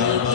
Amen. No, no.